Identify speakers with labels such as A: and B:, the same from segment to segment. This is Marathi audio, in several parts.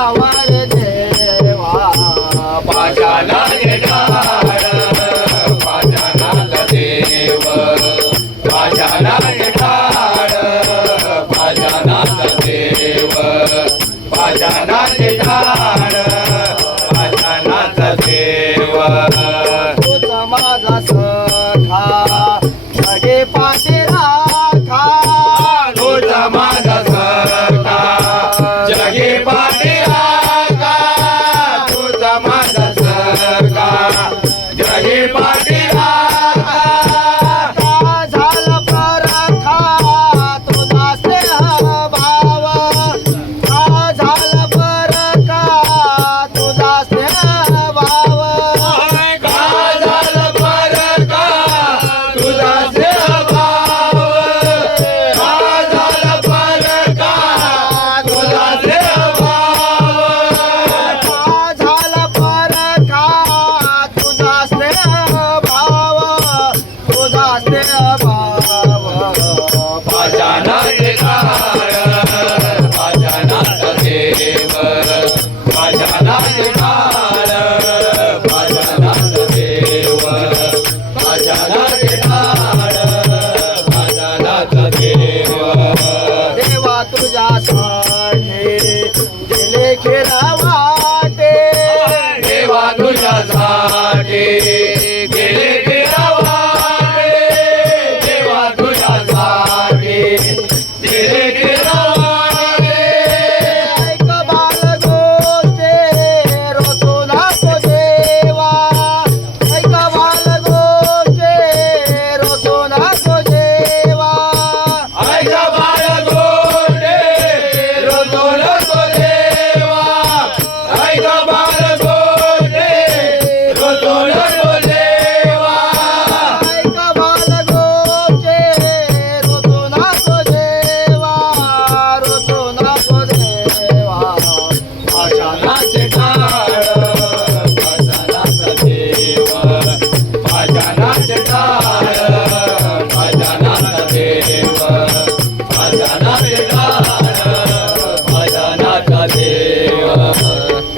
A: पावर देवा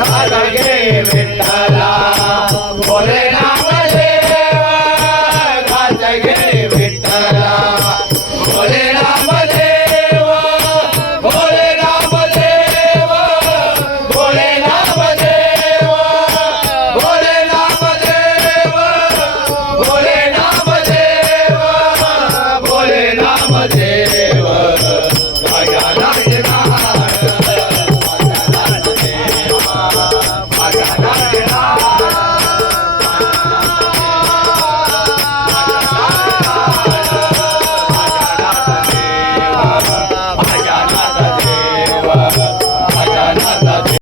A: விட்டாரே விட்டாரே